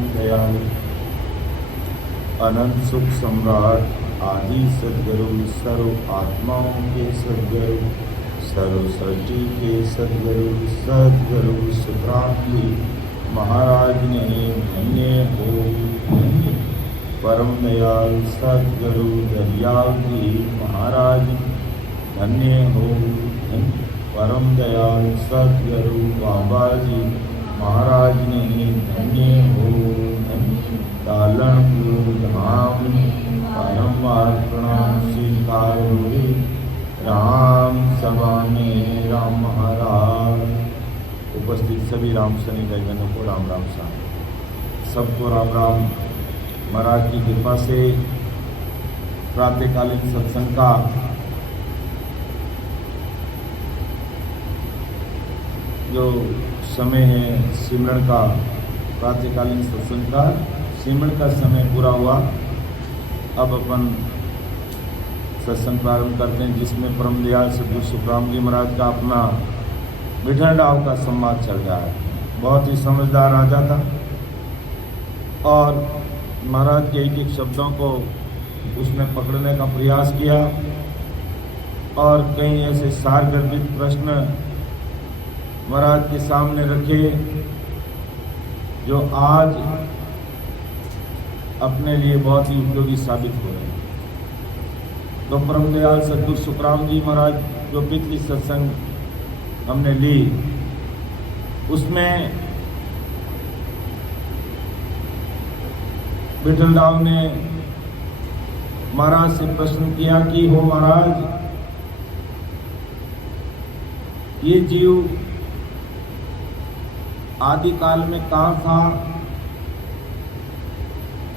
परम दयालु अनंत सुख सम्राट आदि सदगुरु सर्व आत्माओं के सदगुरु सर्व सृष्टि के सदगुरु सुखराम जी महाराज ने धन्य हो धन्य परम दयाल सदगुरु दरियाल जी महाराज धन्य हो धन्य परम दयाल सदगुरु बाबा जी महाराज ने धन्य हो धन्य तालनपुर धाम बारंबार प्रणाम स्वीकार हुए राम सभा में राम महाराज। उपस्थित सभी राम सैनिक भाइयों को राम राम साहब सबको राम राम। महाराज की कृपा से प्रातःकालीन सत्संग का जो समय है सिमरन का, प्रातःकालीन सत्संग का सिमरन का समय पूरा हुआ। अब अपन सत्संग प्रारंभ करते हैं, जिसमें परम दयाल सदगुरु सुखराम जी महाराज का अपना विठलराव का संवाद चल रहा है। बहुत ही समझदार राजा था और महाराज के एक एक शब्दों को उसने पकड़ने का प्रयास किया और कई ऐसे सारगर्भित प्रश्न महाराज के सामने रखे जो आज अपने लिए बहुत ही उपयोगी साबित हो रहे हैं। तो परम दयाल सदगुरु सुखराम जी महाराज जो पिछली सत्संग हमने ली उसमें विठलराव ने महाराज से प्रश्न किया कि हो महाराज, ये जीव आदिकाल में कहाँ था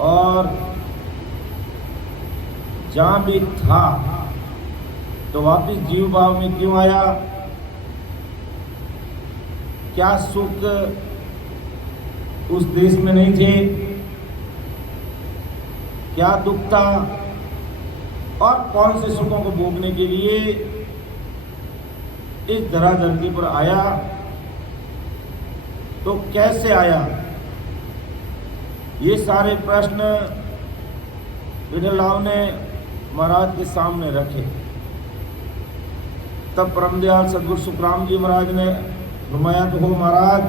और जहाँ भी था तो वापिस जीव भाव में क्यों आया? क्या सुख उस देश में नहीं थे? क्या दुख था? और कौन से सुखों को भोगने के लिए इस धराधरती पर आया? तो कैसे आया? ये सारे प्रश्न विठलराव ने महाराज के सामने रखे। तब परम दयाल सदगुरु सुखराम जी महाराज ने फरमाया तो हो महाराज,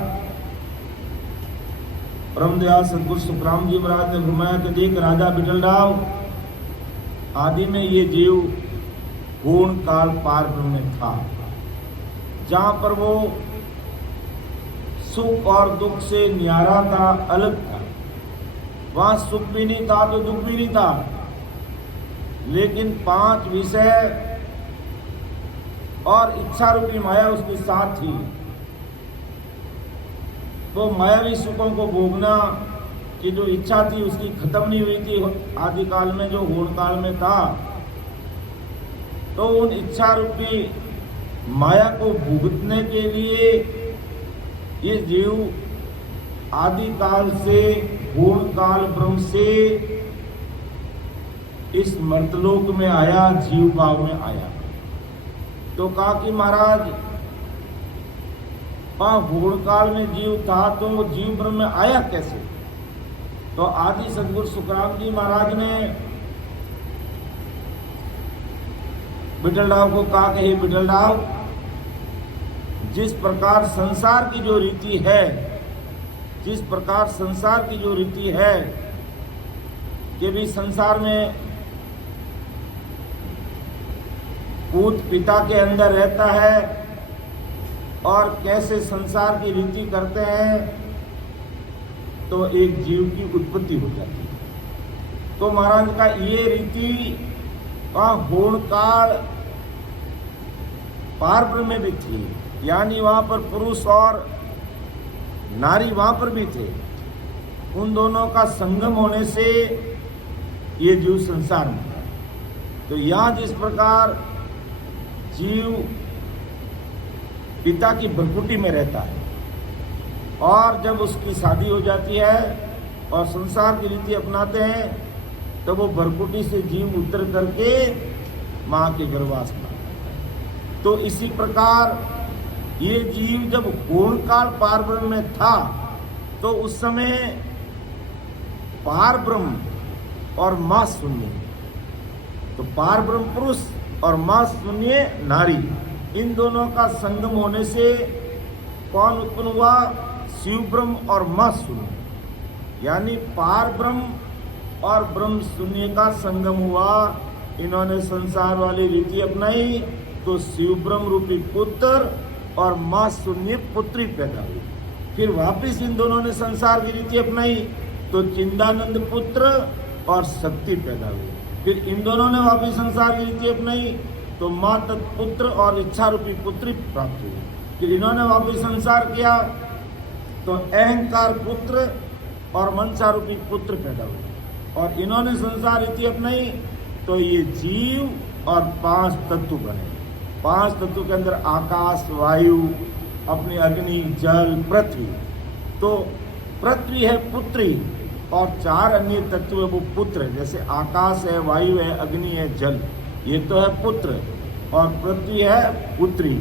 परम दयाल सदगुरु सुखराम जी महाराज ने फरमाया कि देख राजा विठलराव, आदि में ये जीव पूर्ण काल पार में था, जहाँ पर वो सुख और दुख से न्यारा था, अलग था। वहाँ सुख भी नहीं था तो दुख भी नहीं था, लेकिन 5 विषय और इच्छा रूपी माया उसके साथ थी। तो मायावी सुखों को भोगना की जो इच्छा थी उसकी खत्म नहीं हुई थी आदिकाल में, जो होड़ काल में था। तो उन इच्छा रूपी माया को भुगतने के लिए ये जीव आदिकाल से पूर्ण काल ब्रह्म से इस मर्तलोक में आया, जीव भाव में आया। तो कहा कि महाराज, पूर्ण काल में जीव था तो जीव ब्रह्म में आया कैसे? तो आदि सदगुरु सुखराम जी महाराज ने विठलराव को कहा कि हे विठलराव, जिस प्रकार संसार की जो रीति है, जिस प्रकार संसार की जो रीति है कि भी संसार में पूत पिता के अंदर रहता है और कैसे संसार की रीति करते हैं तो एक जीव की उत्पत्ति हो जाती है। तो महाराज का ये रीति होड़ काल पार ब्रह्म में भी थी, यानी वहाँ पर पुरुष और नारी वहाँ पर भी थे। उन दोनों का संगम होने से ये जीव संसार में है। तो यहाँ जिस प्रकार जीव पिता की भ्रकुटी में रहता है और जब उसकी शादी हो जाती है और संसार की रीति अपनाते हैं तो वो भ्रकुटी से जीव उतर करके माँ के गर्भवास में। तो इसी प्रकार ये जीव जब पूर्ण काल पार ब्रह्म में था तो उस समय पार ब्रह्म और मां शून्य। तो पार ब्रह्म पुरुष और मां शून्य नारी, इन दोनों का संगम होने से कौन उत्पन्न हुआ? शिव ब्रह्म और मां शून्य, यानी पार ब्रह्म और ब्रह्म शून्य का संगम हुआ। इन्होंने संसार वाली रीति अपनाई तो शिव ब्रह्म रूपी पुत्र और मां शून्य पुत्री पैदा हुई। फिर वापिस इन दोनों ने संसार की रीति अपनाई तो चिंदानंद पुत्र और शक्ति पैदा हुई। फिर इन दोनों ने वापिस संसार की रीति अपनाई तो मां तत्पुत्र और इच्छा रूपी पुत्री प्राप्त हुई। फिर इन्होंने वापिस संसार किया तो अहंकार पुत्र और मनसा रूपी पुत्र पैदा हुए। और इन्होंने संसार रीति अपनाई तो ये जीव और 5 तत्व बने। 5 तत्व के अंदर आकाश, वायु, अपनी अग्नि, जल, पृथ्वी। तो पृथ्वी है पुत्री और 4 अन्य तत्व है वो पुत्र है। जैसे आकाश है, वायु है, अग्नि है, जल, ये तो है पुत्र, और पृथ्वी है पुत्री।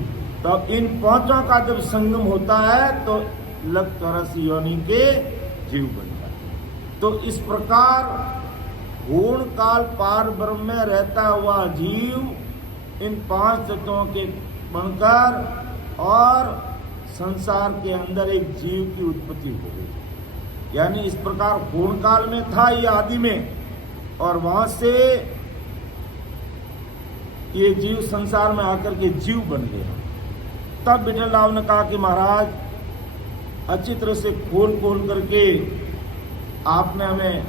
तो अब इन 5 का जब संगम होता है तो लग चौरस योनि के जीव बनता है। तो इस प्रकार पूर्ण काल पार ब्रह्म में रहता हुआ जीव इन 5 तत्वों के बनकर और संसार के अंदर एक जीव की उत्पत्ति हो गई। यानी इस प्रकार पूर्ण काल में था ये आदि में, और वहां से ये जीव संसार में आकर के जीव बन गया। तब विठल राव ने कहा कि महाराज अच्छी तरह से खोल करके आपने हमें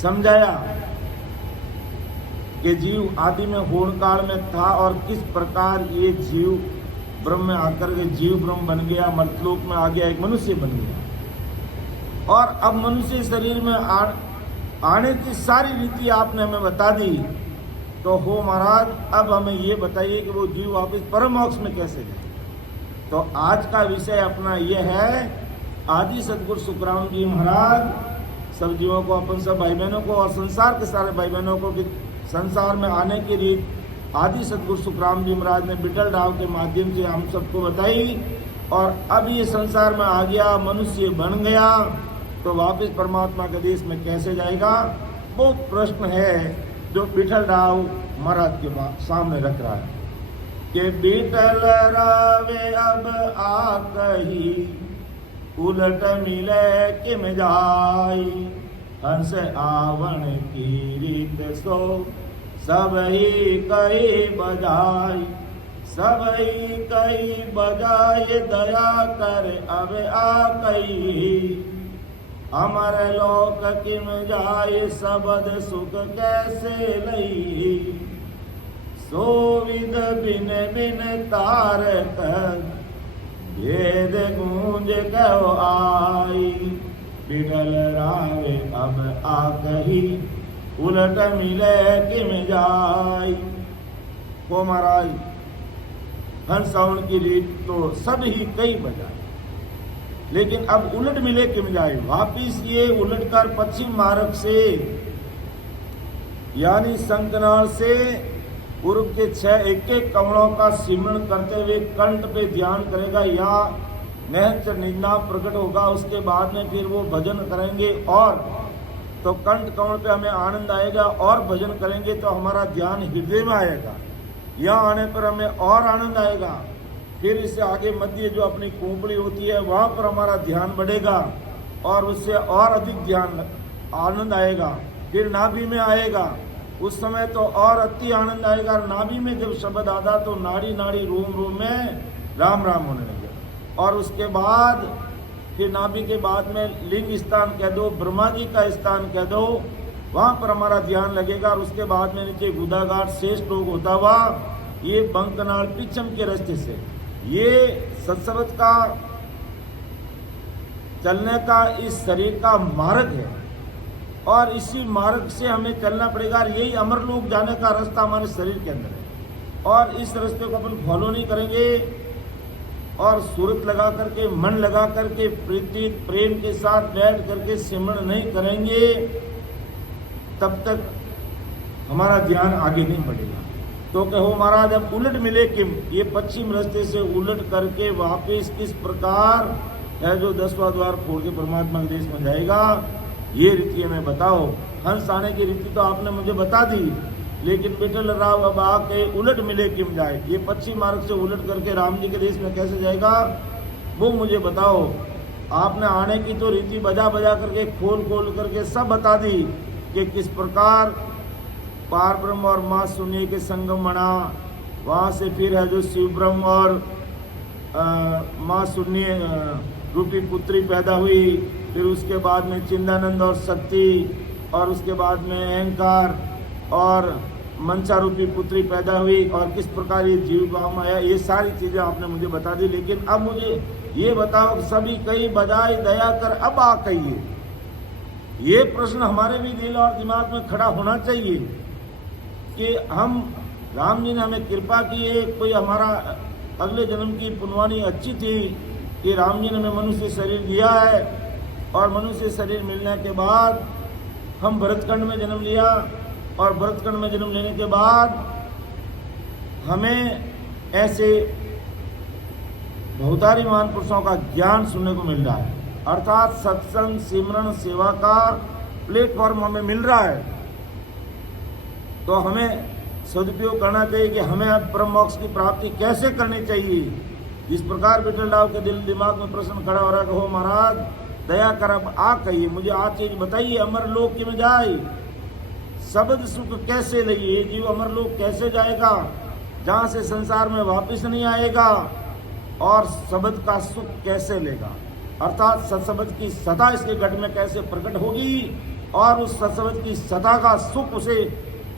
समझाया कि जीव आदि में पूर्ण काल में था और किस प्रकार ये जीव ब्रह्म में आकर के जीव ब्रह्म बन गया, मर्तलोक में आ गया, एक मनुष्य बन गया। और अब मनुष्य शरीर में आने की सारी रीति आपने हमें बता दी। तो हो महाराज, अब हमें ये बताइए कि वो जीव वापिस परम मोक्ष में कैसे गए। तो आज का विषय अपना ये है, आदि सदगुरु सुखराम जी महाराज सब जीवों को, अपन सब भाई बहनों को और संसार के सारे भाई बहनों को कि संसार में आने की रीत आदि सदगुरु सुखराम जी महाराज ने विठल राव के माध्यम से हम सबको बताई। और अब ये संसार में आ गया, मनुष्य बन गया, तो वापस परमात्मा के देश में कैसे जाएगा, वो प्रश्न है जो विठल राव महाराज के सामने रख रहा है कि विठल रावे अब आ कही उलट मिले किम जाई, हंस आवन की रीत सो सब ही कई बजाई, सब ही कई बजाय दया कर अब आ कही, अमर लोक किम जाय सबद सुख कैसे लई, सो विद बिन बिन तारक वेद गूंज कहो आई, विठल रावे अब आ कही उलट मिले किम जाय। को महाराज हंस सावन की रीत तो सब ही कई बजाए, लेकिन अब उलट मिले किम जाए। वापिस ये उलट कर पश्चिम मार्ग से यानी शंखनाद से पूर्व के 6 एक कमलों का सिमरण करते हुए कंठ पे ध्यान करेगा या नेत्र निंदा प्रकट होगा। उसके बाद में फिर वो भजन करेंगे और तो कंठ कमल पे हमें आनंद आएगा और भजन करेंगे तो हमारा ध्यान हृदय में आएगा। यहाँ आने पर हमें और आनंद आएगा। फिर इससे आगे मध्य जो अपनी खोपड़ी होती है वहाँ पर हमारा ध्यान बढ़ेगा और उससे और अधिक ध्यान आनंद आएगा। फिर नाभि में आएगा, उस समय तो और अति आनंद आएगा। नाभि में जब शब्द आता तो नाड़ी नाड़ी रोम रोम में राम राम होने लगे। और उसके बाद फिर नाभि के बाद में लिंग स्थान कह दो, ब्रह्मा जी का स्थान कह दो, वहाँ पर हमारा ध्यान लगेगा। और उसके बाद में नीचे गुदाघाट शेष लोग होता हुआ ये बंकनाल पिछम के रास्ते से ये सत्सवत का चलने का इस शरीर का मार्ग है और इसी मार्ग से हमें चलना पड़ेगा। यही अमरलोक जाने का रास्ता हमारे शरीर के अंदर है और इस रास्ते को अपन फॉलो नहीं करेंगे और सूरत लगा करके, मन लगा करके, प्रीति प्रेम के साथ बैठ करके सिमरण नहीं करेंगे तब तक हमारा ध्यान आगे नहीं बढ़ेगा। तो कहो महाराज अब उलट मिले कि ये पश्चिम रास्ते से उलट करके वापिस किस प्रकार है जो 10वां द्वार खोल के परमात्मा के देश में जाएगा। ये रीति हमें बताओ। हंस आने की रीति तो आपने मुझे बता दी, लेकिन विठल राव अब आके उलट मिले किम जाए, ये पश्चिम मार्ग से उलट करके राम जी के देश में कैसे जाएगा वो मुझे बताओ। आपने आने की तो रीति बजा बजा करके खोल खोल करके सब बता दी कि किस प्रकार पार ब्रह्म और माँ शून्य के संगम बना, वहाँ से फिर है जो शिव ब्रह्म और माँ शून्य रूपी पुत्री पैदा हुई, फिर उसके बाद में चिंदानंद और शक्ति, और उसके बाद में अहंकार और मंसा रूपी पुत्री पैदा हुई, और किस प्रकार ये जीव भाव आया, ये सारी चीज़ें आपने मुझे बता दी। लेकिन अब मुझे ये बताओ कि सभी कई बजाय दया कर अब आ कहिए, ये प्रश्न हमारे भी दिल और दिमाग में खड़ा होना चाहिए कि हम राम जी ने हमें कृपा की है, कोई हमारा अगले जन्म की पुण्यवानी अच्छी थी कि राम जी ने हमें मनुष्य शरीर दिया है, और मनुष्य शरीर मिलने के बाद हम भरतखंड में जन्म लिया, और भरतखंड में जन्म लेने के बाद हमें ऐसे बहुतारी महान पुरुषों का ज्ञान सुनने को मिल रहा है, अर्थात सत्संग सिमरन सेवा का प्लेटफॉर्म हमें मिल रहा है। तो हमें सदुपयोग करना चाहिए कि हमें अब ब्रह्म मोक्ष की प्राप्ति कैसे करनी चाहिए। इस प्रकार विठल राव के दिल दिमाग में प्रश्न खड़ा हो रहा है कि हो महाराज दया कर अब आ कहिए, मुझे आज चीज बताइए, अमर लोक में जाए शब्द सुख कैसे लइए, जीव अमर लोक कैसे जाएगा जहाँ से संसार में वापस नहीं आएगा, और शब्द का सुख कैसे लेगा, अर्थात सत्शब्द की सता इसके घट में कैसे प्रकट होगी, और उस सत्शब्द की सता का सुख उसे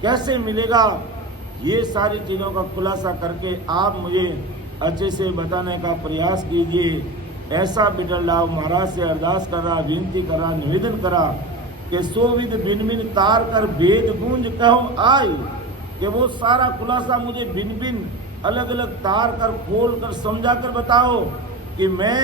कैसे मिलेगा। ये सारी चीज़ों का खुलासा करके आप मुझे अच्छे से बताने का प्रयास कीजिए। ऐसा विठल राव महाराज से अरदास कर रहा, विनती कर रहा, निवेदन करा कि सोविद बिन बिन तार कर भेद गूंज कहो आई, कि वो सारा खुलासा मुझे भिन्न भिन्न अलग अलग तार कर खोल कर समझा कर बताओ कि मैं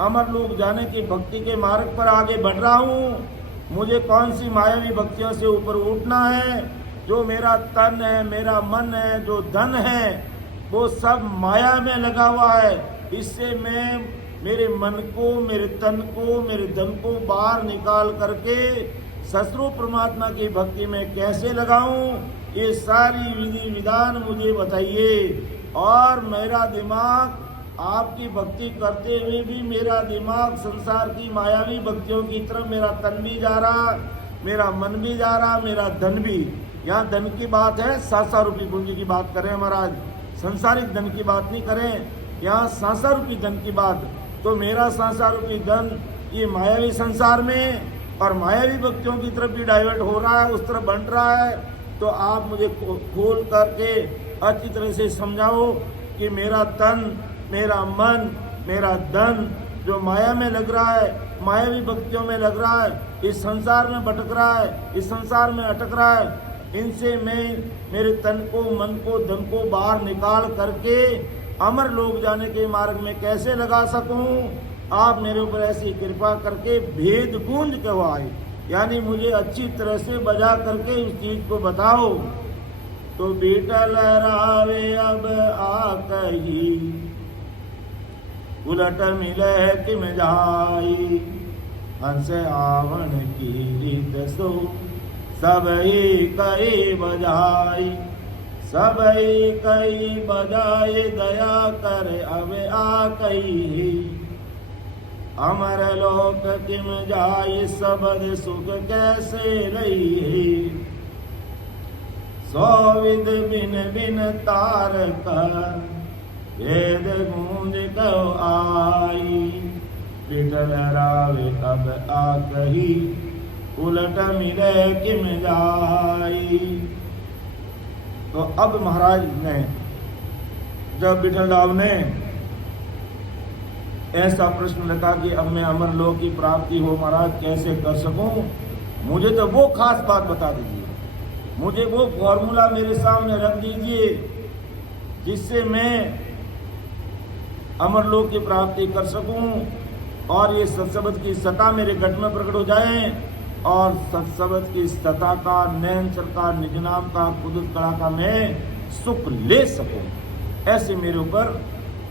अमर लोक जाने की भक्ति के मार्ग पर आगे बढ़ रहा हूँ, मुझे कौन सी मायावी भक्तियों से ऊपर उठना है, जो मेरा तन है, मेरा मन है, जो धन है, वो सब माया में लगा हुआ है। इससे मैं मेरे मन को, मेरे तन को, मेरे धन को बाहर निकाल करके सस्वरूप परमात्मा की भक्ति में कैसे लगाऊं, ये सारी विधि विधान मुझे बताइए। और मेरा दिमाग आपकी भक्ति करते हुए भी मेरा दिमाग संसार की मायावी भक्तियों की तरफ, मेरा तन भी जा रहा, मेरा मन भी जा रहा, मेरा धन भी। यहाँ धन की बात है, सासा रूपी पूंजी की बात करें महाराज, संसारिक धन की बात नहीं करें, यहाँ सांसा रूपी धन की बात। तो मेरा सांसा रूपी धन ये मायावी संसार में और मायावी भक्तियों की तरफ भी डाइवर्ट हो रहा है, उस तरफ बन रहा है। तो आप मुझे खोल करके अच्छी तरह से समझाओ कि मेरा तन, मेरा मन, मेरा धन जो माया में लग रहा है, मायावी भक्तियों में लग रहा है, इस संसार में भटक रहा है, इस संसार में अटक रहा है, इनसे मैं मेरे तन को, मन को, धन को बाहर निकाल करके अमर लोक जाने के मार्ग में कैसे लगा सकूं। आप मेरे ऊपर ऐसी कृपा करके भेद गूंज कहवाए, यानी मुझे अच्छी तरह से बजा करके उस चीज को बताओ। तो विठल रावे अब आ कही, उलट मिले किम जाई, हंस आवन की रीत सो सब ही कई बजाई, सब ही कई बजाए दया कर अब आ कही, अमर लोक किम जाई सबद सुख कैसे लई, सौ विद बिन बिन तार कर वेद गूंज कहो आई, विठल रावे अब आ कही, उलट मिले किम जाई। तो अब महाराज ने, जब विठल राव ने ऐसा प्रश्न रखा कि अब मैं अमर लोक की प्राप्ति हो महाराज कैसे कर सकूं, मुझे तो वो खास बात बता दीजिए, मुझे वो फॉर्मूला मेरे सामने रख दीजिए जिससे मैं अमर लोक की प्राप्ति कर सकूं और ये सत्शब्द की सता मेरे घट में प्रकट हो जाए, और सत्शब्द की सता का, नैनचर का, निज नाम का, कुदरत कला का मैं सुख ले सकूं। ऐसे मेरे ऊपर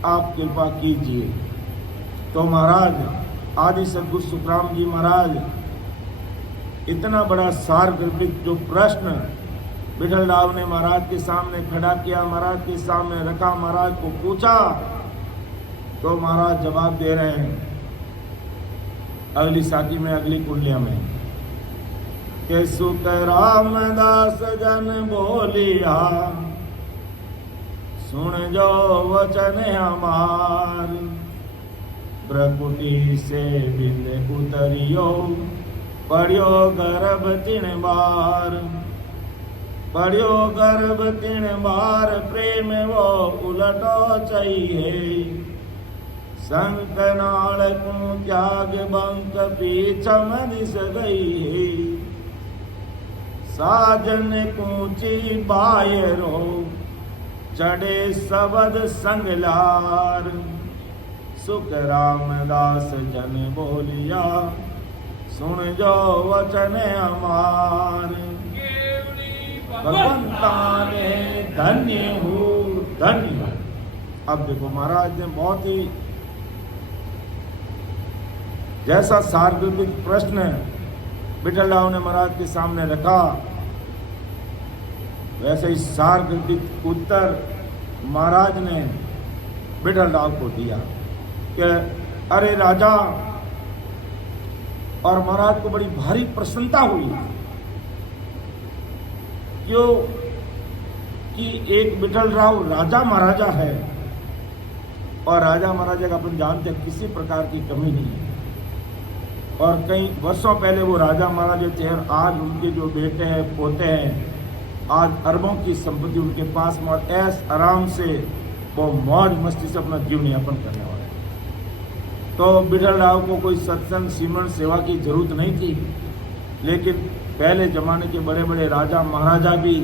आप कृपा कीजिए। तो महाराज आदि सदगुरु सुखराम जी महाराज इतना बड़ा सार्वजनिक जो प्रश्न विठल राव ने महाराज के सामने खड़ा किया, महाराज के सामने रखा, महाराज को पूछा, तो महाराज जवाब दे रहे हैं अगली साखी में, अगली कुंडलिया में कि सुख रामदास जन बोलिया, सुन जो वचन हमार, प्रकृति से बिंद उतरियो, पढ़ियो गर्भ 3 बार, पढ़ियो गर्भ 3 बार, प्रेम वो उलटो चाहिए, संकनाल को त्याग बंक पीछम दिस गई, साजन कूची बायरो, चढ़े सबद संगलार, सुख रामदास जन बोलिया, सुन जो वचन हमार, भगवंता ने धन्य हो धन्य। अब देखो महाराज ने बहुत ही जैसा सार्वजनिक प्रश्न विठल राव ने महाराज के सामने रखा, वैसे ही सार्वजनिक उत्तर महाराज ने विठल राव को दिया कि अरे राजा, और महाराज को बड़ी भारी प्रसन्नता हुई, क्यों कि एक विठल राव राजा महाराजा है, और राजा महाराजा का अपन जानते हैं किसी प्रकार की कमी नहीं है, और कई वर्षों पहले वो राजा महाराजा थे, और आज उनके जो बेटे हैं पोते हैं, आज अरबों की संपत्ति उनके पास में, और ऐस आराम से वो मौज मस्ती से अपना जीवन यापन करने वाले। तो विठल राव को कोई सत्संग सिमरन सेवा की जरूरत नहीं थी, लेकिन पहले जमाने के बड़े बड़े राजा महाराजा भी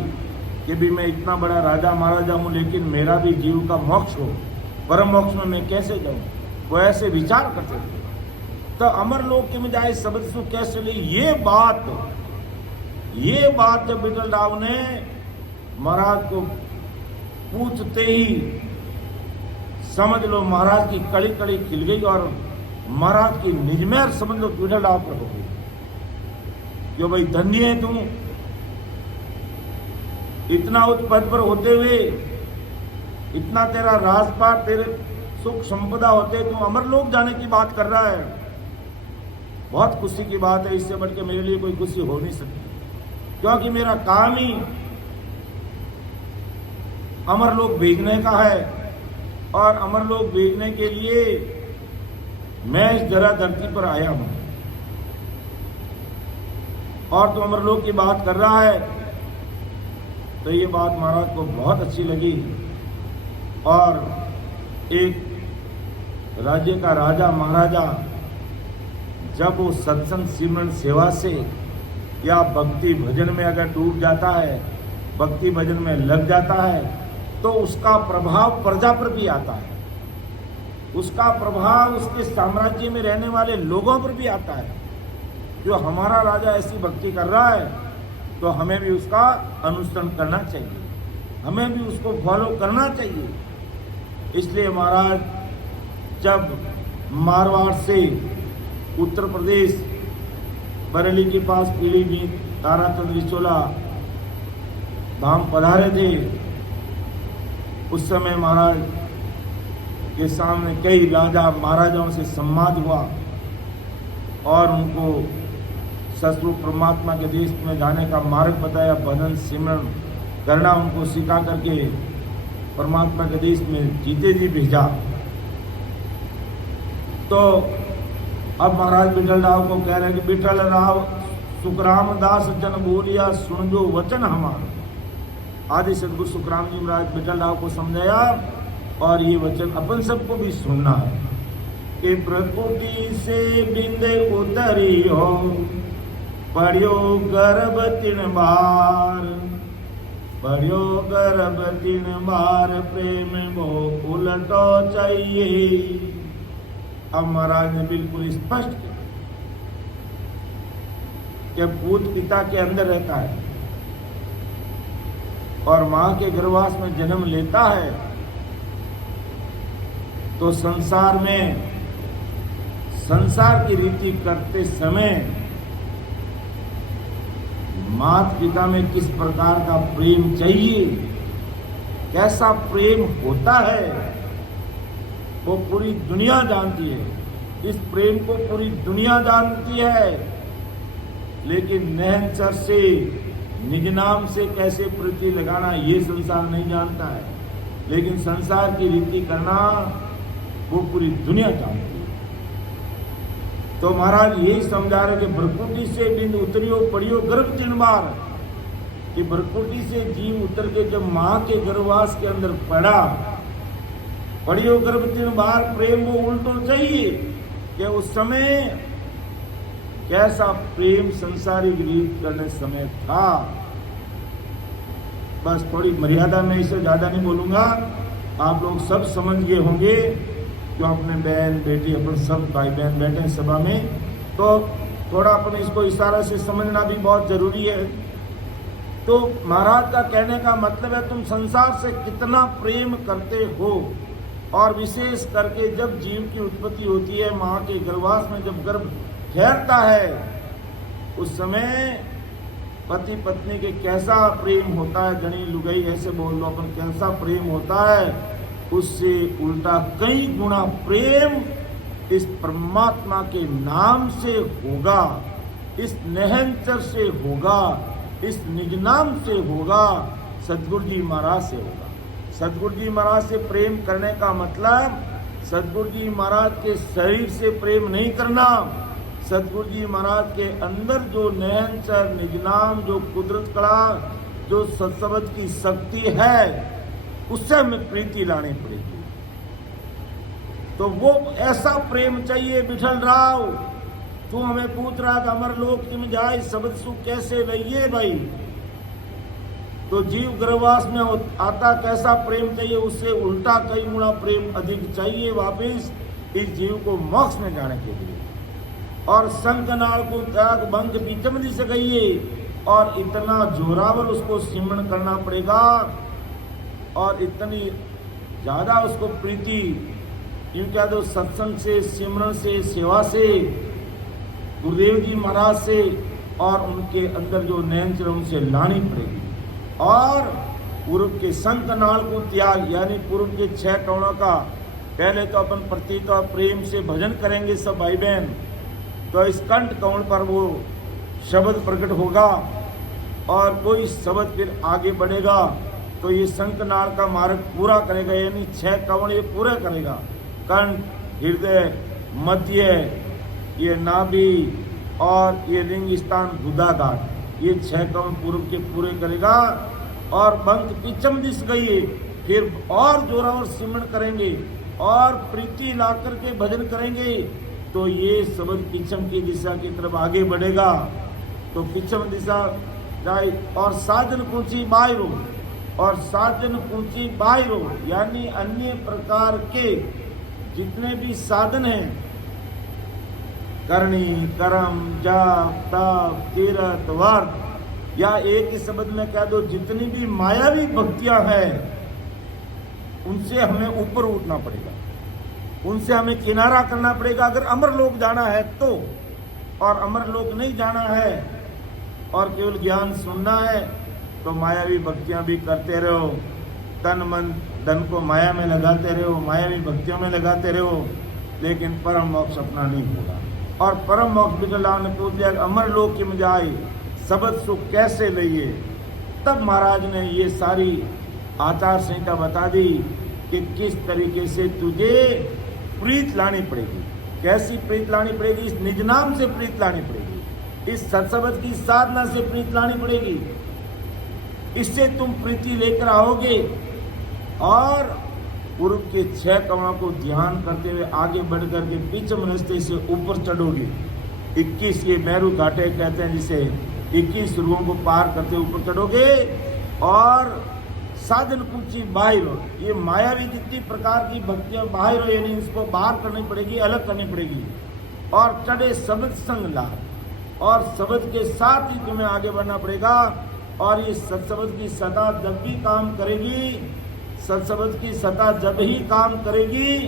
कि भी मैं इतना बड़ा राजा महाराजा हूँ, लेकिन मेरा भी जीव का मोक्ष हो, परम मोक्ष में मैं कैसे जाऊँ, वो ऐसे विचार करते थे। तो अमर लोक के में जाए शब्द सु कैसे ले, ये बात जब विठल राव ने महाराज को पूछते ही समझ लो महाराज की कड़ी कड़ी खिल गई, और महाराज की निजमेर समझ लो विठल राव पर हो गई, जो भाई धन्य है तुम, इतना उच्च पद पर होते हुए, इतना तेरा राजपाट, तेरे सुख संपदा होते, तुम अमर लोक जाने की बात कर रहा है। बहुत खुशी की बात है, इससे बढ़ के मेरे लिए कोई खुशी हो नहीं सकती, क्योंकि मेरा काम ही अमर लोक भेजने का है, और अमर लोक भेजने के लिए मैं इस जरा धरती पर आया हूं, और तो अमर लोक की बात कर रहा है। तो ये बात महाराज को बहुत अच्छी लगी, और एक राज्य का राजा महाराजा जब वो सत्संग सिमरन सेवा से या भक्ति भजन में अगर डूब जाता है, भक्ति भजन में लग जाता है, तो उसका प्रभाव प्रजा पर भी आता है, उसका प्रभाव उसके साम्राज्य में रहने वाले लोगों पर भी आता है। जो हमारा राजा ऐसी भक्ति कर रहा है, तो हमें भी उसका अनुसरण करना चाहिए, हमें भी उसको फॉलो करना चाहिए। इसलिए महाराज जब मारवाड़ से उत्तर प्रदेश बरेली के पास पीलीभीत ताराचंद रिचोला धाम पधारे थे, उस समय महाराज के सामने कई राजा महाराजाओं से संवाद हुआ, और उनको सतरूप परमात्मा के देश में जाने का मार्ग बताया, भजन सिमरन करना उनको सिखा करके परमात्मा के देश में जीते जी भेजा। तो अब महाराज विठल राव को कह रहे हैं कि विठल राव सुखरामदास जन बोलिया, सुन जो वचन हमारा। आदि सदगुरु सुखराम जी महाराज विठल राव को समझाया, और ये वचन अपन सबको भी सुनना है कि प्रकृति से बिंद उतरी हो, पढ़ियो गर्भ 3 बार, पढ़ियो गर्भ 3 बार, प्रेम वो उलटो चाहिए। अब महाराज ने बिल्कुल स्पष्ट किया कि पूत पिता के अंदर रहता है और मां के गर्भवास में जन्म लेता है, तो संसार में संसार की रीति करते समय माता पिता में किस प्रकार का प्रेम चाहिए, कैसा प्रेम होता है, वो पूरी दुनिया जानती है। इस प्रेम को पूरी दुनिया जानती है, लेकिन नहनचर से निज नाम से कैसे प्रीति लगाना ये संसार नहीं जानता है, लेकिन संसार की रीति करना वो पूरी दुनिया जानती है। तो महाराज यही समझा रहे कि भ्रकुटी से बिंद उतरियो पड़ियो गर्भ 3 बार, कि भ्रकुटी से जीव उतर के जब मां के गर्भवास के अंदर पड़ियो गर्भ 3 बार, प्रेम वो उल्टो चाहिए कि उस समय कैसा प्रेम संसारिक रीत करने समय था। बस थोड़ी मर्यादा में, इससे ज्यादा नहीं बोलूंगा, आप लोग सब समझ गए होंगे, जो अपने बहन बेटी अपन सब भाई बहन बैठे हैं सभा में, तो थोड़ा अपन इसको इशारा से समझना भी बहुत जरूरी है। तो महाराज का कहने का मतलब है तुम संसार से कितना प्रेम करते हो, और विशेष करके जब जीव की उत्पत्ति होती है मां के गर्भवास में, जब गर्भ ठहरता है, उस समय पति पत्नी के कैसा प्रेम होता है, जनी लुगाई ऐसे बोल लो अपन, कैसा प्रेम होता है, उससे उल्टा कई गुना प्रेम इस परमात्मा के नाम से होगा, इस नहनचर से होगा, इस निज नाम से होगा, सतगुरु जी महाराज से होगा। सतगुरु जी महाराज से प्रेम करने का मतलब सतगुरु जी महाराज के शरीर से प्रेम नहीं करना, सतगुरु जी महाराज के अंदर जो नहनचर निज नाम, जो कुदरत कला, जो सत्सबद की शक्ति है, उससे हमें प्रीति लानी पड़ेगी। तो वो ऐसा प्रेम चाहिए। विठल राव तू हमें पूछ रहा था अमर लोक में जाए शब्द सुख कैसे लइए भाई, तो जीव गर्भवास में आता कैसा प्रेम चाहिए, उससे उल्टा कई गुना प्रेम अधिक चाहिए वापिस इस जीव को मोक्ष में जाने के लिए। और शंखनाल को त्याग भंग पीचमदी से गई, और इतना जोरावर उसको सिमरण करना पड़ेगा, और इतनी ज्यादा उसको प्रीति यूं क्या दो सत्संग से, सिमरण से, सेवा से, गुरुदेव जी महाराज से, और उनके अंदर जो नयनचर उनसे लानी पड़ेगी। और पूर्व के शंखनाल को त्याग, यानी पूर्व के 6 कौणों का पहले तो अपन प्रतीक और प्रेम से भजन करेंगे सब भाई बहन, तो इस कंठ कौण पर वो शब्द प्रकट होगा, और कोई शब्द फिर आगे बढ़ेगा, तो ये शंखनाल का मार्ग पूरा करेगा, यानी 6 कौण ये पूरा करेगा। कंठ, हृदय, मध्य, ये नाभि और ये लिंग स्थान गुदादार, ये 6 कौण पूर्व के पूरे करेगा। और बंक पिछम दिस गई, फिर और जोरावर सिमरण करेंगे और प्रीति ला करके भजन करेंगे, तो ये शब्द पिछम की दिशा की तरफ आगे बढ़ेगा। तो पिछम दिशा जाए, और साधन कुंची बाहरो, और साधन कुंची बाहरो यानी अन्य प्रकार के जितने भी साधन हैं, करणी, कर्म, जाप, तप, तीर्थ, व्रत, या एक ही शब्द में कह दो जितनी भी मायावी भक्तियां हैं, उनसे हमें ऊपर उठना पड़ेगा, उनसे हमें किनारा करना पड़ेगा अगर अमरलोक जाना है तो। और अमरलोक नहीं जाना है और केवल ज्ञान सुनना है, तो मायावी भक्तियां भी करते रहो, तन मन धन को माया में लगाते रहो, मायावी भक्तियों में लगाते रहो, लेकिन परम मोक्ष अपना नहीं होगा। और परम मोक्ष बिजलाल ने पूछ लिया अमरलोक में जाए शब्द सुख कैसे लइए, तब महाराज ने ये सारी आचार संहिता बता दी कि किस तरीके से तुझे प्रीत लानी पड़ेगी, कैसी प्रीत लानी पड़ेगी, इस निज नाम से प्रीत लानी पड़ेगी, इस सत्सबद की साधना से प्रीत लानी पड़ेगी, इससे तुम प्रीति लेकर आओगे। और पूर्व के 6 कौणों को ध्यान करते हुए आगे बढ़ करके पिछम रास्ते से ऊपर चढ़ोगे। 21 ये मेरू घाटे कहते हैं, जिसे 21 ध्रुवों को पार करते ऊपर चढ़ोगे। और साधन कुंची बाहर, ये मायावी जितनी प्रकार की भक्तियां बाहर हो, यानी इसको बाहर करनी पड़ेगी, अलग करनी पड़ेगी। और चढ़े शब्द संग लाभ, और शब्द के साथ ही तुम्हें आगे बढ़ना पड़ेगा। और ये सत्शब्द की सदा जब भी काम करेगी, सत्शब्द की सदा जब ही काम करेगी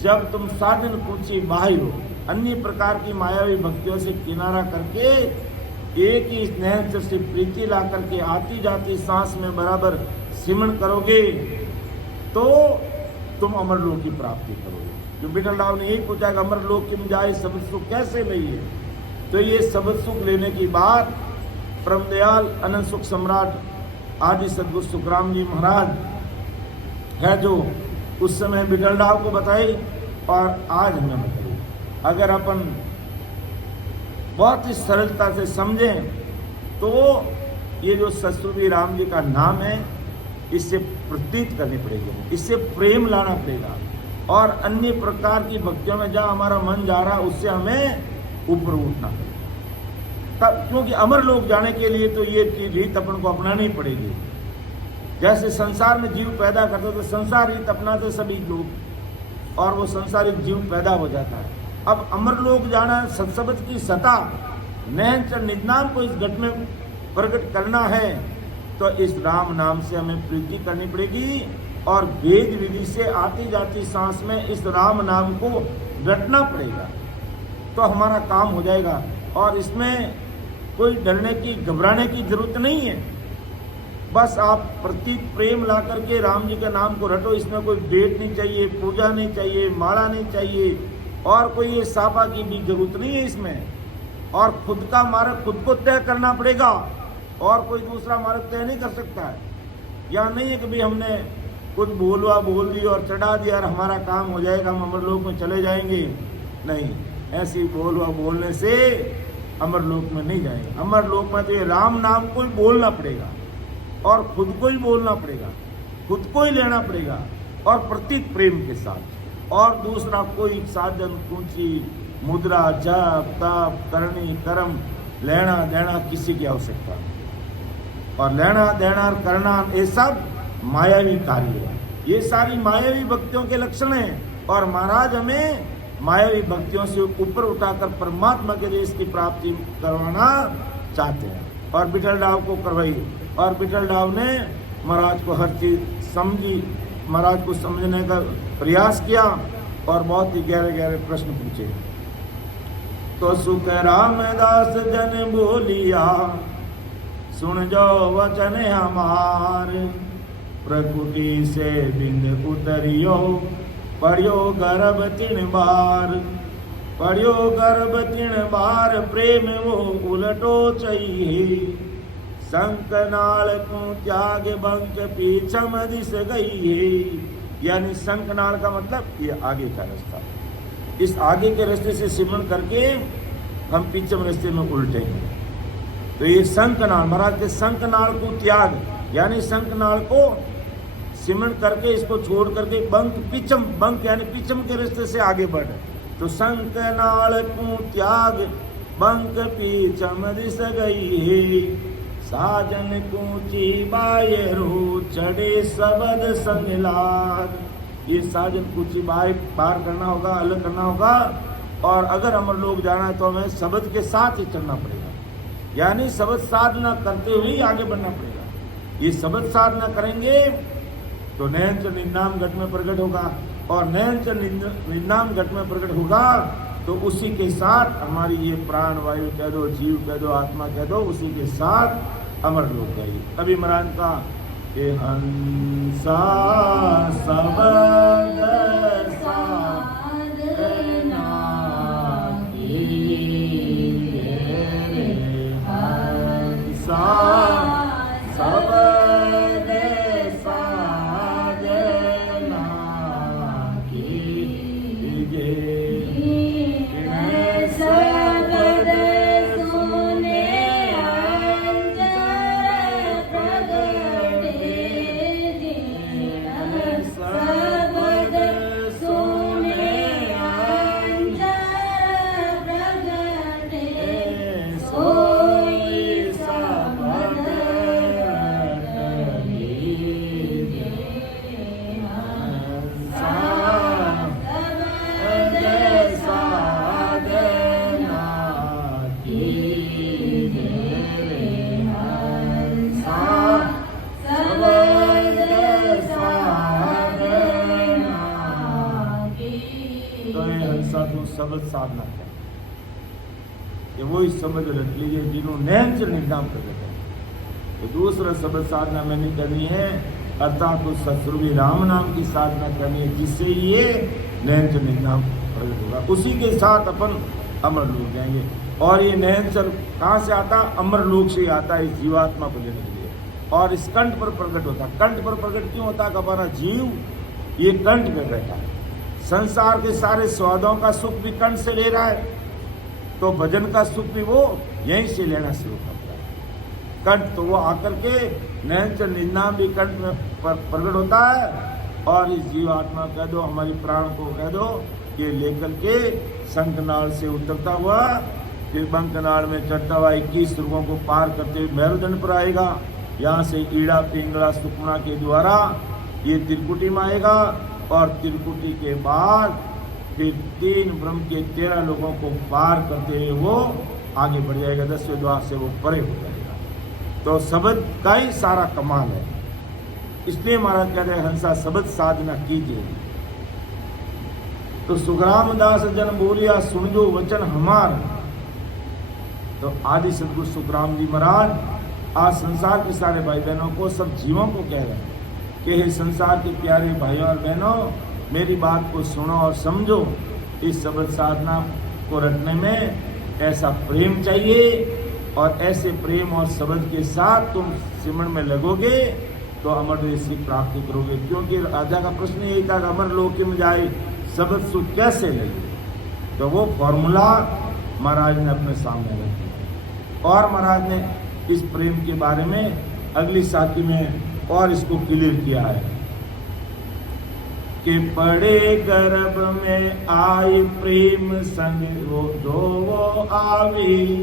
जब तुम साधन कुंची बाहर हो, अन्य प्रकार की मायावी भक्तियों से किनारा करके एक ही नेत्र से प्रीति ला करके आती जाती सांस में बराबर सिमरण करोगे तो तुम अमरलोक की प्राप्ति करोगे। जो विठल राव ने यही पूछा कि अमरलोक की जाए सबद सुख कैसे लइए, तो ये सबद सुख लेने की बात परम दयाल अनंत सुख सम्राट आदि सदगुरु सुखराम जी महाराज है जो उस समय विठल राव को बताई और आज हमें बताई। अगर अपन बहुत ही सरलता से समझें तो ये जो सतसुरवीर राम जी का नाम है इससे प्रतीत करनी पड़ेगी, इससे प्रेम लाना पड़ेगा और अन्य प्रकार की भक्तियों में जहाँ हमारा मन जा रहा है उससे हमें ऊपर उठना पड़ेगा। तब क्योंकि अमर लोक जाने के लिए तो ये रीत अपन को अपनानी पड़ेगी। जैसे संसार में जीव पैदा करते तो संसार रीत अपनाते सभी लोग और वो संसारिक जीव पैदा हो जाता है। अब अमर लोक जाना सत्सबद की सता नैन निजनाम को इस घट में प्रकट करना है तो इस राम नाम से हमें प्रीति करनी पड़ेगी और वेद विधि से आती जाती सांस में इस राम नाम को रटना पड़ेगा तो हमारा काम हो जाएगा। और इसमें कोई डरने की घबराने की जरूरत नहीं है। बस आप प्रति प्रेम ला करके राम जी के नाम को रटो। इसमें कोई डेट नहीं चाहिए, पूजा नहीं चाहिए, माला नहीं चाहिए और कोई ये सापा की भी जरूरत नहीं है इसमें। और खुद का मार्ग खुद को तय करना पड़ेगा और कोई दूसरा मार्ग तय नहीं कर सकता है। या नहीं है कि भाई हमने कुछ बोलवा बोल दी और चढ़ा दिया और हमारा काम हो जाएगा, हम अमरलोक में चले जाएंगे। नहीं, ऐसी बोलवा बोलने से अमरलोक में नहीं जाएंगे। अमरलोक में तो ये राम नाम को ही बोलना पड़ेगा और खुद को ही बोलना पड़ेगा, खुद को ही लेना पड़ेगा और प्रतीक प्रेम के साथ। और दूसरा कोई साधन, कुंची, मुद्रा, जप, तप, करनी, कर्म, लेना देना किसी की आवश्यकता नहीं। और लेना देना करना ये सब मायावी कार्य है। ये सारी मायावी भक्तियों के लक्षण हैं और महाराज हमें मायावी भक्तियों से ऊपर उठाकर परमात्मा के देश की प्राप्ति करवाना चाहते हैं और विठल राव को करवाई। और विठल राव ने महाराज को हर चीज समझी, महाराज को समझने का प्रयास किया और बहुत ही गहरे गहरे प्रश्न पूछे। तो सुख रामदास जन बोलिया, सुन जो वचन हमार, प्रकृति से बिंद उतरियो, पढ़ियो गर्भ 3 बार, पढ़ियो गर्भ 3 बार, प्रेम वो उलटो चाहिए, शंखनाल को त्याग बंक पीछम दिस गई है। यानी शंखनाल का मतलब ये आगे का रास्ता, इस आगे के रास्ते से सिमरण करके हम पीछम रास्ते में उल्टेंगे। तो ये शंखनाल, महाराज के शंखनाल को त्याग यानी शंखनाल को सिमरण करके इसको छोड़ करके बंक पीछम, बंक यानी पीछम के रास्ते से आगे बढ़। तो शंखनाल को त्याग बंक पीछम दिस गई है, साजन कूची बायरो चढ़े सबद संग लाग। ये साजन कूची बाय पार करना होगा, अलग करना होगा। और अगर अमर लोग जाना है तो हमें शब्द के साथ ही चलना पड़ेगा, यानी शब्द साधना करते हुए ही आगे बढ़ना पड़ेगा। ये शब्द साधना करेंगे तो नयन च निन्नाम घट में प्रकट होगा और नयन च निन्नाम घट में प्रकट होगा तो उसी के साथ हमारी ये प्राण वायु कह दो, जीव कह दो, आत्मा कह दो, उसी के साथ अमर लोक गई। अभी महाराज का ये हंसा सबद साधना की, हंसा सबद साधना कीजिए, सबद सुने अंतर प्रगटे, सबद सुने अंतर प्रगटे, सोई सबद लीजिए, हंसा सबद साधना कीजिए, हंसा सबद साधना कीजिए। तो ये हंसा तू शब्द साधना कर। कि वही शब्द रट लीजिए जिन्होंने नैन से निर्नाम प्रकट है। तो दूसरा शब्द साधना मैंने करनी है, अर्थात उस सतस्वरूपी राम नाम की साधना करनी है, जिससे ये नैन से निर्नाम प्रकट होगा। उसी के साथ अपन अमर लोक जाएंगे। और ये नैन सर कहाँ से आता? अमर लोक से आता है, इस जीवात्मा को लेने के लिए। और इस कंठ पर प्रकट होता। कंठ पर प्रकट क्यों होता? कि हमारा जीव ये कंठ में बैठा है, संसार के सारे स्वादों का सुख भी कंठ से ले रहा है, तो भजन का सुख भी वो यहीं से लेना शुरू करता है, कंठ। तो वो आकर के नैन से निर्नाम भी कंठ में प्रकट होता है। और इस जीवात्मा कह दो, हमारी प्राण को कह दो, ये लेकर के शंखनाल से उतरता हुआ फिर बंकनाल में चढ़ता हुआ 21 ध्रुवों को पार करते हुए मेरुदंड पर आएगा। यहाँ से ईड़ा पिंगला सुखना के द्वारा ये त्रिकुटी में आएगा। और त्रिकुटी के बाद फिर 3 ब्रह्म के 13 लोगों को पार करते हुए वो आगे बढ़ जाएगा, 10वें द्वार से वो परे हो जाएगा। तो शब्द का ही सारा कमाल है। इसलिए महाराज कह रहे हंसा शब्द साधना कीजिए। तो सुखराम दास जन बोलिया सुन जो वचन हमार। तो आदि सदगुरु सुखराम जी महाराज आज संसार के सारे भाई बहनों को, सब जीवों को कह रहे हैं कि हे संसार के प्यारे भाइयों और बहनों, मेरी बात को सुनो और समझो। इस शब्द साधना को रखने में ऐसा प्रेम चाहिए, और ऐसे प्रेम और शब्द के साथ तुम सिमरन में लगोगे तो अमर ऋषि प्राप्ति करोगे। क्योंकि राजा का प्रश्न यही था कि अमर लोक में जाए शब्द सुख कैसे लगे, तो वो फॉर्मूला महाराज ने अपने सामने रख दिया। और महाराज ने इस प्रेम के बारे में अगली साखी में और इसको क्लियर किया है कि पड़े गर्भ में आई प्रेम संग वो जो वो आवी,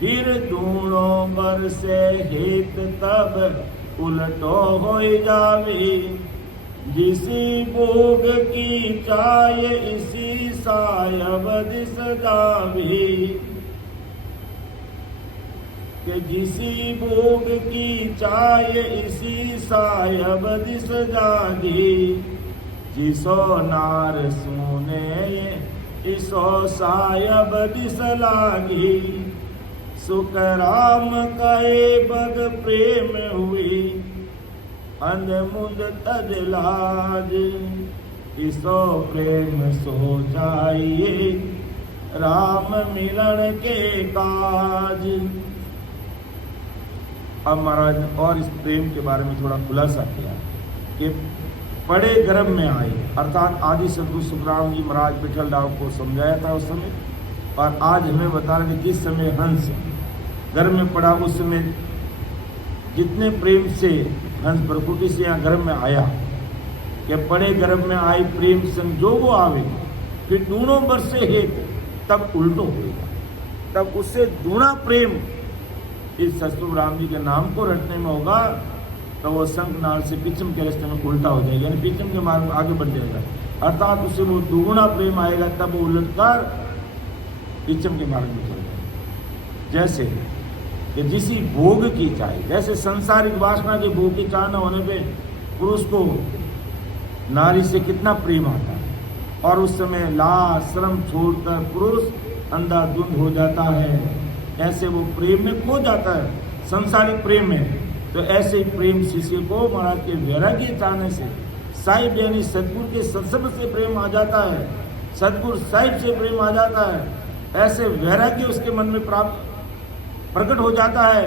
फिर दोनों बर से हेत तब उलटो हो जावी। जिसी भोग की चाय इसी सायब दिस जावी, कि जिसी भोग की चाय इसी सायब दिस जागी। जिसो नार सुने इसो सायब दिस लागी। सुख राम कहे बद प्रेम हुई, अनमुद तज लाज। इसो प्रेम सो चाहिए राम मिलन के काज। अब महाराज ने और इस प्रेम के बारे में थोड़ा खुलासा किया कि पड़े गर्भ में आए, अर्थात आदि सदगुरु सुखराम जी महाराज विठल राव को समझाया था उस समय, और आज हमें बता रहे कि जिस समय हंस गर्भ में पड़ा उस समय जितने प्रेम से हंस प्रकृति से यहाँ गर्भ में आया, कि पड़े गर्भ में आई प्रेम संग जो वो आवे, फिर दूनों वर्षे हेत तब उल्टो होगा, तब उससे दूना प्रेम इस सतगुरु राम जी के नाम को रटने में होगा। तो वो शंखनाल से पिछम के रास्ते में उल्टा हो जाएगा, यानी पिछम के मार्ग में आगे बढ़ जाएगा, अर्थात उससे वो दुगुना प्रेम आएगा, तब वो उलटकर पिछम के मार्ग में चल जाएगा। जैसे कि जिसी भोग की चाहे, जैसे संसारिक वासना के भोग की चाह न होने पे पुरुष को नारी से कितना प्रेम आता है, और उस समय लाज श्रम छोड़कर पुरुष अंधाधुंध हो जाता है, ऐसे वो प्रेम में खो जाता है, संसारिक प्रेम में। तो ऐसे प्रेम शिष्य को महाराज के वैराग्य चाहने से, साहिब यानी सदगुरु के सत्संग से प्रेम आ जाता है, सदगुरु साहिब से प्रेम आ जाता है। ऐसे वैराग्य उसके मन में प्राप्त प्रकट हो जाता है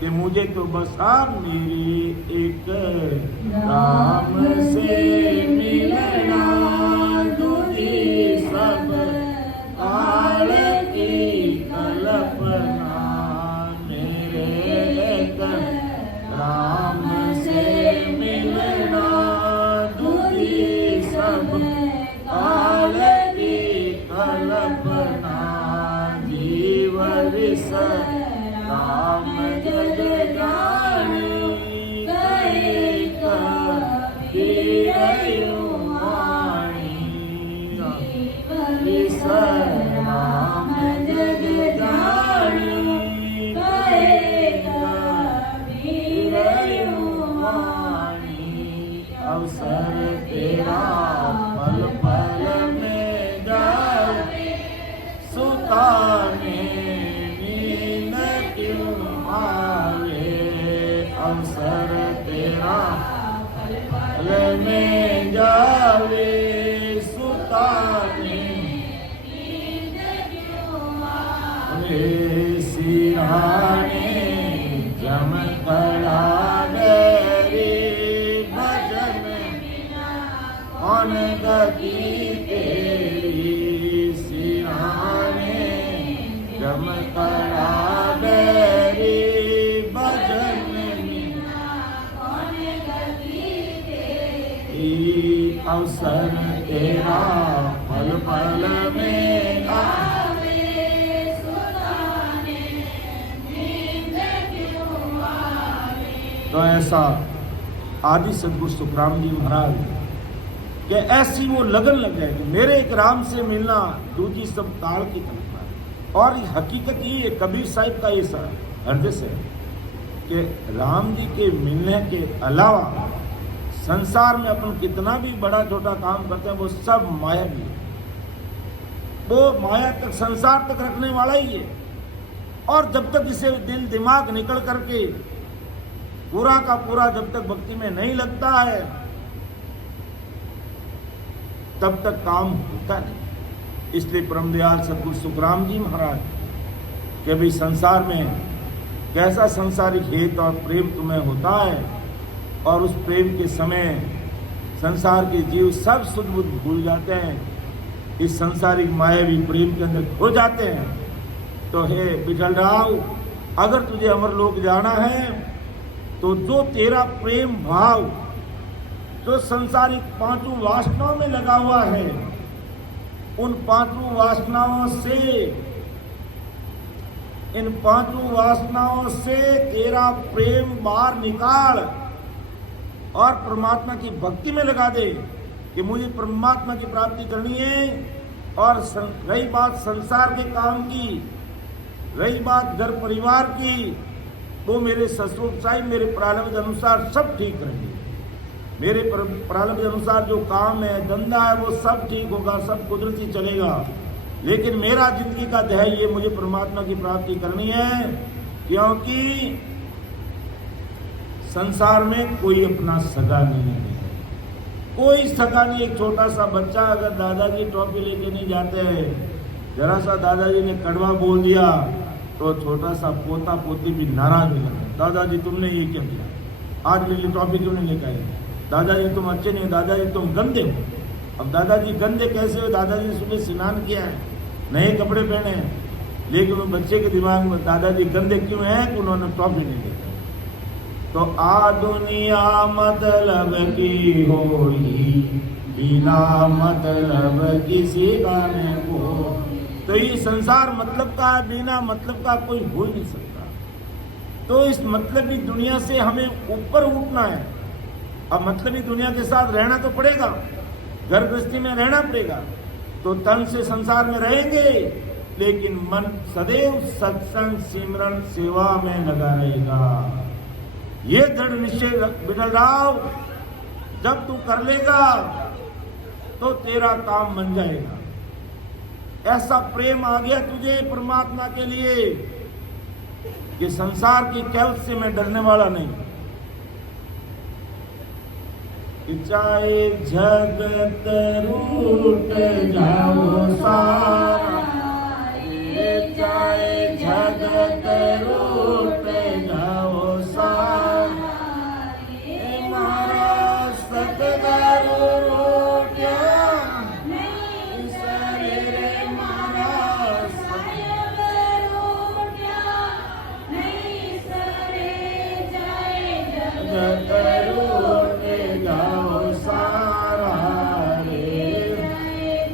कि मुझे तो बस आप मेरी एक राम से मिलना, दूधी सब काल की कल्पना। मेरे एक राम से मिलना, दूधी सब काल की कल्पना। जीवन राम जग जानी, कहे कबीर वाणी। राम जग जानी, कहे कबीर वाणी। अवसर तेरा पल पल में जाए, सुता में आवे सुताने रे सिराने जम करावे रे भजन कौन गति तेरी सिराने जम करावे रे भजन अवसर तेरा पल पल में आवे सुनाने नींद क्यों आवे। तो ऐसा आदि सदगुरु सुखराम जी महाराज कि ऐसी वो लगन लग जाएगी मेरे एक राम से मिलना दूजी सब काल की कल्पना। और हकीकत ये है कबीर साहिब का ये हृदय से कि राम जी के मिलने के अलावा संसार में अपन कितना भी बड़ा छोटा काम करते हैं वो सब माया भी है। वो माया तक संसार तक रखने वाला ही है। और जब तक इसे दिल दिमाग निकल करके पूरा का पूरा जब तक भक्ति में नहीं लगता है तब तक काम होता नहीं। इसलिए परमदयाल सद्गुरु सुखराम जी महाराज के भी संसार में कैसा संसारिक हेत और प्रेम तुम्हें होता है और उस प्रेम के समय संसार के जीव सब सुध बुध भूल जाते हैं, इस संसारिक मायावी प्रेम के अंदर खो जाते हैं। तो हे विठल राव, अगर तुझे अमरलोक जाना है तो जो तेरा प्रेम भाव जो संसारिक पांचों वासनाओं में लगा हुआ है उन पांचों वासनाओं से इन पांचों वासनाओं से तेरा प्रेम बाहर निकाल और परमात्मा की भक्ति में लगा दे कि मुझे परमात्मा की प्राप्ति करनी है। और रही बात संसार के काम की, रही बात घर परिवार की, वो मेरे ससुर साहिब मेरे प्रारब्ध अनुसार सब ठीक रहेंगे। मेरे प्रारब्ध अनुसार जो काम है धंधा है वो सब ठीक होगा, सब कुदरती चलेगा। लेकिन मेरा जिंदगी का ध्येय ये मुझे परमात्मा की प्राप्ति करनी है, क्योंकि संसार में कोई अपना सगा नहीं है, कोई सगा नहीं। एक छोटा सा बच्चा अगर दादाजी टॉफी लेके नहीं जाते हैं, जरा सा दादाजी ने कड़वा बोल दिया तो छोटा सा पोता पोती भी नाराज हो जाता है। दादाजी तुमने ये क्या किया, आज मेरे लिए टॉफी क्यों नहीं लेकर आए, दादाजी तुम अच्छे नहीं हो, दादाजी तुम गंदे हो। अब दादाजी गंदे कैसे हो, दादाजी ने सुबह स्नान किया है, नए कपड़े पहने हैं, लेकिन उन बच्चे के दिमाग में दादाजी गंदे क्यों हैं कि उन्होंने टॉफी नहीं ली। तो आ दुनिया मतलब की होई बिना मतलब किसी का नहीं हो। तो ये संसार मतलब का है, बिना मतलब का कोई हो ही नहीं सकता। तो इस मतलबी दुनिया से हमें ऊपर उठना है। अब मतलबी दुनिया के साथ रहना तो पड़ेगा, घर गृहस्थी में रहना पड़ेगा, तो तन से संसार में रहेंगे, लेकिन मन सदैव सत्संग सिमरन सेवा में लगा रहेगा। ये दृढ़ निश्चय विठल राव जब तू कर लेगा तो तेरा काम बन जाएगा। ऐसा प्रेम आ गया तुझे परमात्मा के लिए कि संसार की कैवत से मैं डरने वाला नहीं। चाहे जगत रूठ जाओ सारा, चाहे जगत रूठ जाओ सारा, मारा सतगुरु रूठ्या नहीं सरे, मारा सतगुरु रूठ्या नहीं सरे, जाए जगत रूठ जाओ सारा रे,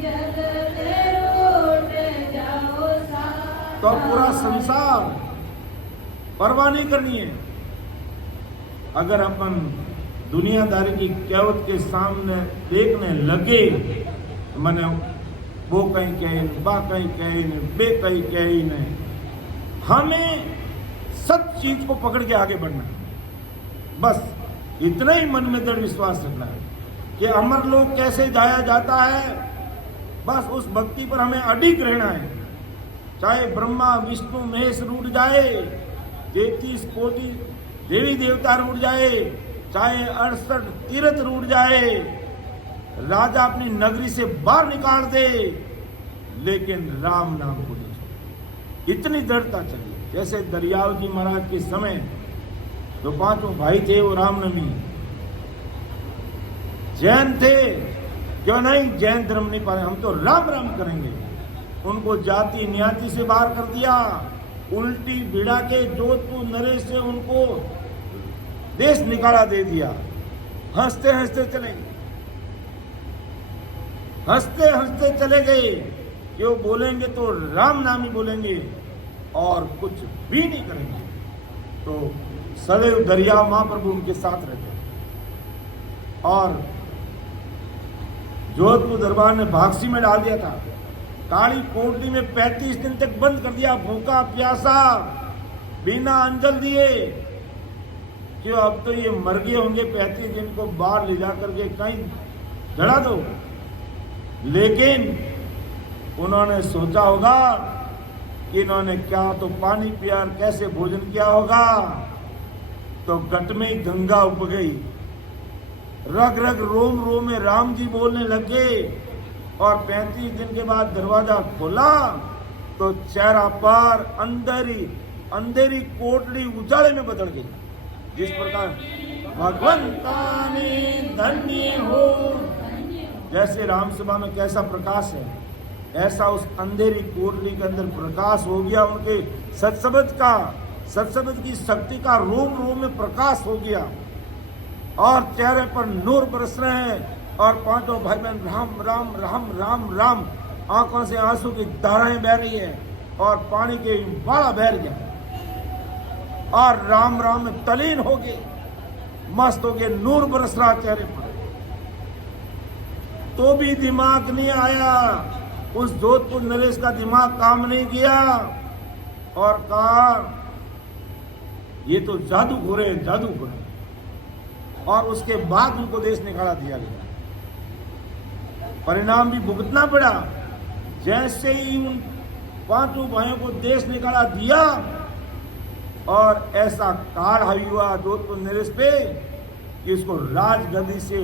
जगत रूठ जाओ सारा। तो पूरा संसार परवाह नहीं करनी है। अगर अपन दुनियादारी की कैवत के सामने देखने लगे तो मैंने वो कहीं कहे, बा कहीं कहे, बे कहीं कहे नहीं। हमें सब चीज को पकड़ के आगे बढ़ना है, बस इतना ही मन में दृढ़ विश्वास रखना है कि अमरलोक कैसे जाया जाता है। बस उस भक्ति पर हमें अडिग रहना है। चाहे ब्रह्मा विष्णु महेश रूठ जाए, 33 कोटि देवी देवता रूठ जाए, चाहे 68 तीर्थ रूठ जाए, राजा अपनी नगरी से बाहर निकाल दे, लेकिन राम नाम को नहीं छोड़े। इतनी दृढ़ता चाहिए। जैसे दरियाव जी महाराज के समय जो पांचों भाई थे वो रामनवमी जैन थे, क्यों नहीं जैन धर्म नहीं पा रहे, हम तो राम राम करेंगे। उनको जाति न्याति से बाहर कर दिया, उल्टी भिड़ा के जोधपुर नरेश से उनको देश निकाला दे दिया। हंसते हंसते चले गए, हंसते हंसते चले गए कि वो बोलेंगे तो राम नाम ही बोलेंगे और कुछ भी नहीं करेंगे। तो सदैव दरिया महाप्रभु उनके साथ रहते। और जोधपुर दरबार ने भागसी में डाल दिया था, काली कोटली में 35 दिन तक बंद कर दिया, भूखा प्यासा बिना अंजल दिए। क्यों, अब तो ये मर गए होंगे, 35 दिन को बाहर ले जाकर के कहीं जड़ा दो। लेकिन उन्होंने सोचा होगा कि इन्होंने क्या तो पानी पिया और कैसे भोजन किया होगा, तो गट में ही गंगा उप गई, रग रग रोम रोम में राम जी बोलने लगे। और 35 दिन के बाद दरवाजा खोला तो चेहरा पर अंधेरी कोटली उजाले में बदल गई। जिस प्रकार भगवंतानी धन्य हो, जैसे रामसभा में कैसा प्रकाश है, ऐसा उस अंधेरी कोटली के अंदर प्रकाश हो गया। उनके सत्सबद की शक्ति का रोम रोम में प्रकाश हो गया और चेहरे पर नूर बरस रहे हैं। और पांचों भाई बहन राम राम राम राम राम, आंखों से आंसू की धाराएं बह रही है और पानी के बाड़ा बह गया और राम राम में तलीन हो गए, मस्त हो गए, नूर बरस रहा चेहरे पर। तो भी दिमाग नहीं आया, उस जोधपुर नरेश का दिमाग काम नहीं किया और कहा ये तो जादूगर है, जादूगर। और उसके बाद उनको देश निकाला दिया गया, परिणाम भी भुगतना पड़ा। जैसे ही उन पांचों भाइयों को देश निकाला दिया और ऐसा काल हावी हुआ जोधपुर नरेश पे कि उसको राजगद्दी से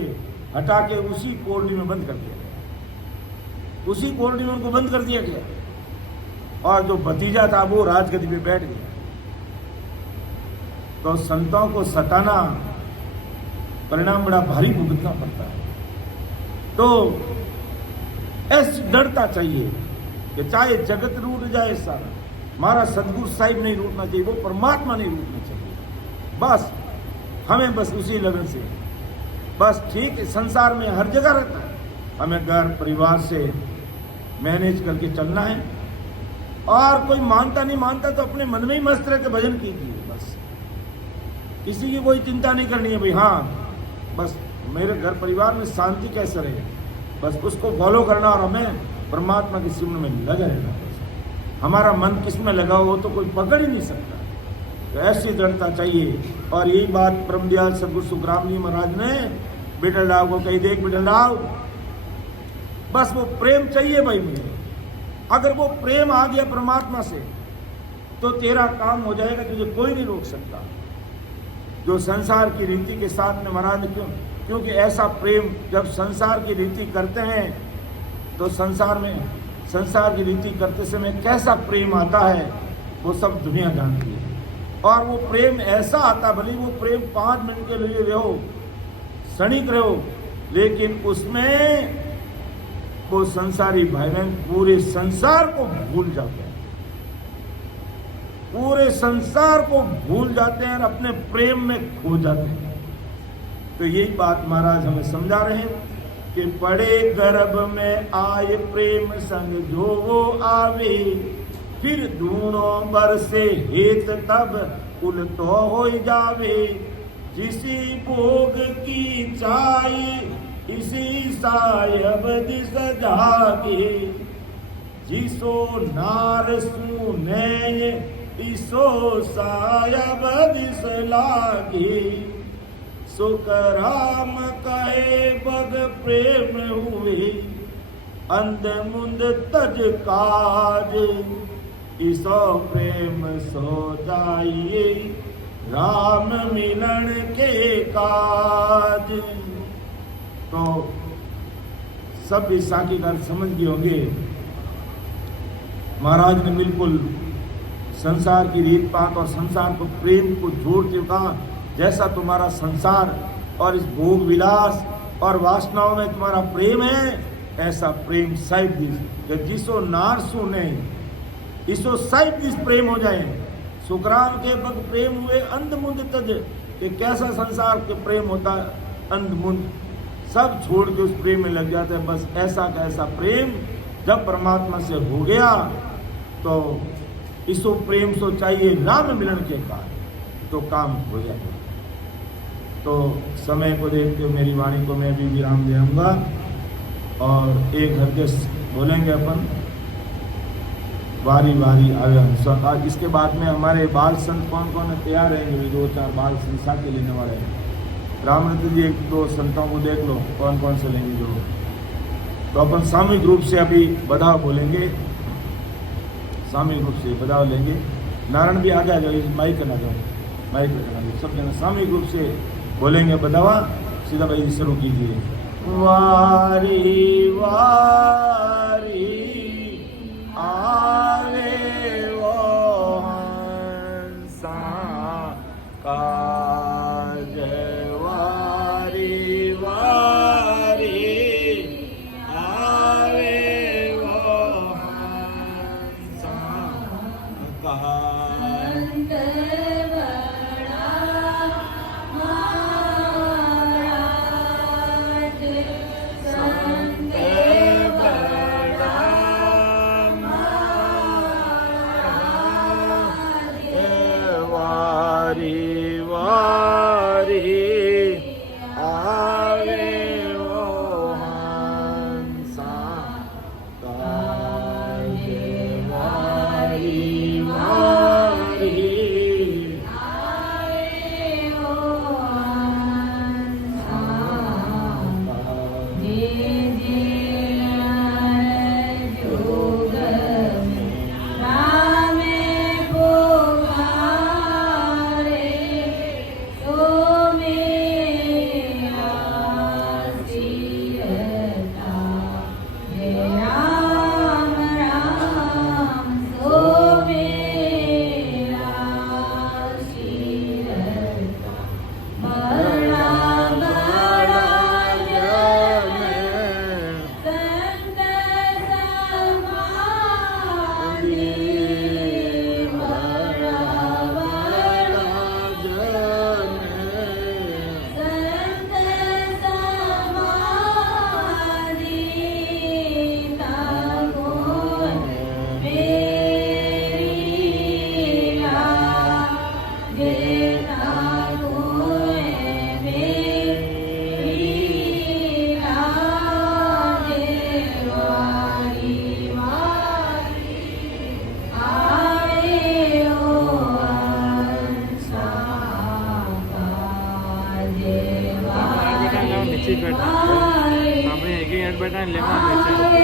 हटा के उसी कोटली में बंद कर दिया गया, उसी कोटली में उनको बंद कर दिया गया और जो भतीजा था वो राजगद्दी पे बैठ गया। तो संतों को सताना परिणाम बड़ा भारी भुगतना पड़ता है। तो ऐसी दृढ़ता चाहिए कि चाहे जगत रूठ जाए सारा, हमारा सदगुरु साहिब नहीं रूठना चाहिए, वो परमात्मा नहीं रूठना चाहिए। बस हमें बस उसी लगन से बस ठीक संसार में हर जगह रहता है, हमें घर परिवार से मैनेज करके चलना है। और कोई मानता नहीं मानता तो अपने मन में ही मस्त रह के भजन कीजिए, बस किसी की कोई चिंता नहीं करनी है। भाई हाँ, बस मेरे घर परिवार में शांति कैसे रहे, बस उसको फॉलो करना और हमें परमात्मा की सिमरन में लगे रहना। हमारा मन किस में लगा हो तो कोई पकड़ ही नहीं सकता। तो ऐसी दृढ़ता चाहिए। और यही बात परमदयाल सदगुरु सुखराम जी महाराज ने बिटल राव को कही, देख बिटल राव, बस वो प्रेम चाहिए भाई मुझे। अगर वो प्रेम आ गया परमात्मा से तो तेरा काम हो जाएगा, तुझे कोई नहीं रोक सकता। जो संसार की रीति के साथ में महाराज क्योंकि ऐसा प्रेम जब संसार की रीति करते हैं तो संसार की रीति करते समय कैसा प्रेम आता है वो सब दुनिया जानती है। और वो प्रेम ऐसा आता, भले वो प्रेम 5 मिनट के लिए रहो, क्षणिक रहो, लेकिन उसमें वो संसारी भाई बहन पूरे संसार को भूल जाते हैं, पूरे संसार को भूल जाते हैं और अपने प्रेम में खो जाते हैं। तो यही बात महाराज हमें समझा रहे हैं कि पड़े गर्भ में आए प्रेम संग जो वो आवे, फिर दूनो बरसे हेत तब उलटो हो जावे। जिसी भोग की चाय इसी सायब दिस जागे, जिसो नार सुने इसो सायब दिस लागे। सुख राम कहे बग प्रेम हुए, अंध मुंद तज काज। इसो प्रेम सो जाइए, राम मिलन के काज। तो सब इस साखी का अर्थ समझ गए होंगे। महाराज ने बिल्कुल संसार की रीत पात और संसार को प्रेम को जोड़ते कहा, जैसा तुम्हारा संसार और इस भोग विलास और वासनाओं में तुम्हारा प्रेम है, ऐसा प्रेम साहिब दिस जिसो नारसू नहीं इसो साहिब दिस प्रेम हो जाए। सुखराम के भक्त प्रेम हुए अंधमुंद तज, कि कैसा संसार के प्रेम होता है अंधमुंद, सब छोड़ के उस प्रेम में लग जाते हैं। बस ऐसा का ऐसा प्रेम जब परमात्मा से हो गया तो इसो प्रेम सो चाहिए राम मिलन के कारण, तो काम हो जाएगा। तो समय को देखते हुए मेरी वाणी को मैं भी विराम दूंगा और एक हृदय बोलेंगे अपन वारी वारी आवे हम सब। आज इसके बाद में हमारे बाल संत कौन कौन है तैयार रहेंगे, 2-4 बाल संस्था के लेने वाले हैं। रामरत्न जी 1-2 संतों को देख लो कौन कौन से लेंगे जो। तो अपन सामूहिक रूप से अभी बधाव बोलेंगे, सामूहिक रूप से बधाव लेंगे। नारायण भी आगे आ जाओ, माइक ना जाओ, माइक रखना दो, सब जना सामूहिक रूप से बोलेंगे बधावा। सीधा भाई शुरू कीजिए। वारी वारी आवे वो हंसा काज, वारी वारी आवे वो हंसा काज। वारी वारी आवे वो हंसा काज, वारी वारी आवे वो हंसा काज। આપણે એક બેટા લેવા धन्यवाद।